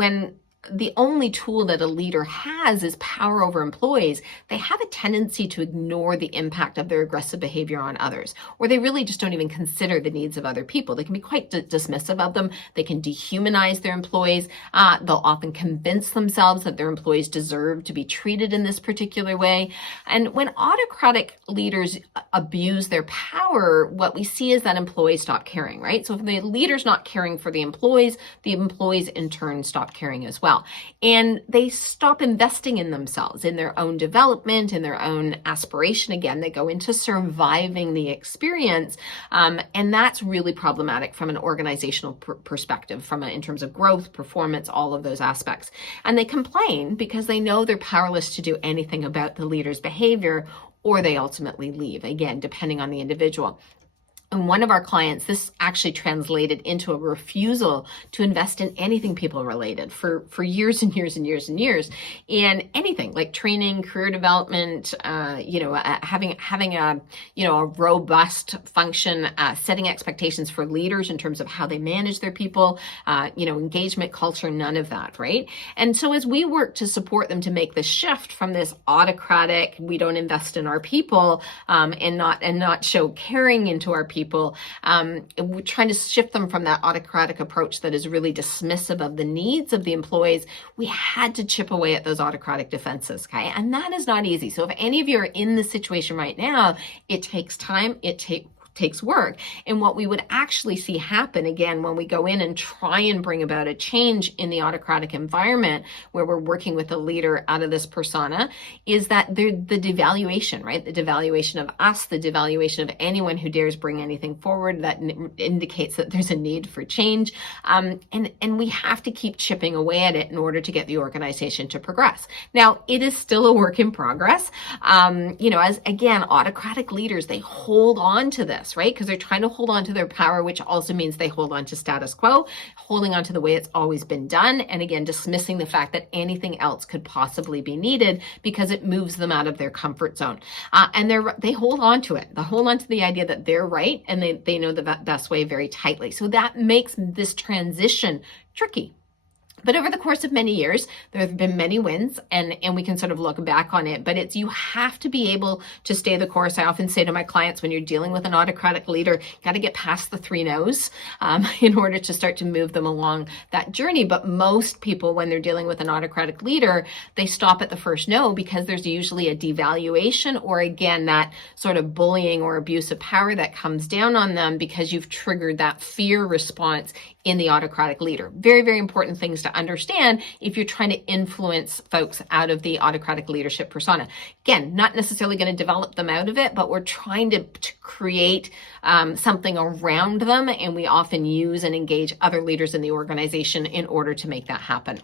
when the only tool that a leader has is power over employees, they have a tendency to ignore the impact of their aggressive behavior on others, or they really just don't even consider the needs of other people. They can be quite dismissive of them. They can dehumanize their employees. They'll often convince themselves that their employees deserve to be treated in this particular way. And when autocratic leaders abuse their power, what we see is that employees stop caring, right? So if the leader's not caring for the employees in turn stop caring as well. And they stop investing in themselves, in their own development, in their own aspiration. Again, they go into surviving the experience. And that's really problematic from an organizational perspective, in terms of growth, performance, all of those aspects. And they complain because they know they're powerless to do anything about the leader's behavior, or they ultimately leave, again, depending on the individual. And one of our clients, this actually translated into a refusal to invest in anything people related for years and years and years and years. And anything like training, career development, having a robust function, setting expectations for leaders in terms of how they manage their people, engagement culture, none of that, right? And so as we work to support them to make the shift from this autocratic, we don't invest in our people, and not show caring into our people, we're trying to shift them from that autocratic approach that is really dismissive of the needs of the employees. We had to chip away at those autocratic defenses, okay? And that is not easy. So if any of you are in this situation right now, it takes time, it takes work. And what we would actually see happen, again, when we go in and try and bring about a change in the autocratic environment where we're working with a leader out of this persona, is that the devaluation, right? The devaluation of us, the devaluation of anyone who dares bring anything forward that indicates that there's a need for change. And we have to keep chipping away at it in order to get the organization to progress. Now, it is still a work in progress. As again, autocratic leaders, they hold on to this, right? Because they're trying to hold on to their power, which also means they hold on to status quo, holding on to the way it's always been done. And again, dismissing the fact that anything else could possibly be needed because it moves them out of their comfort zone. And they hold on to it. They hold on to the idea that they're right and they know the best way very tightly. So that makes this transition tricky. But over the course of many years, there have been many wins, and we can sort of look back on it. But you have to be able to stay the course. I often say to my clients, when you're dealing with an autocratic leader, you got to get past the 3 no's in order to start to move them along that journey. But most people, when they're dealing with an autocratic leader, they stop at the first no because there's usually a devaluation, or again, that sort of bullying or abuse of power that comes down on them because you've triggered that fear response in the autocratic leader. Very, very important things to understand if you're trying to influence folks out of the autocratic leadership persona. Again, not necessarily going to develop them out of it, but we're trying to create something around them, and we often use and engage other leaders in the organization in order to make that happen.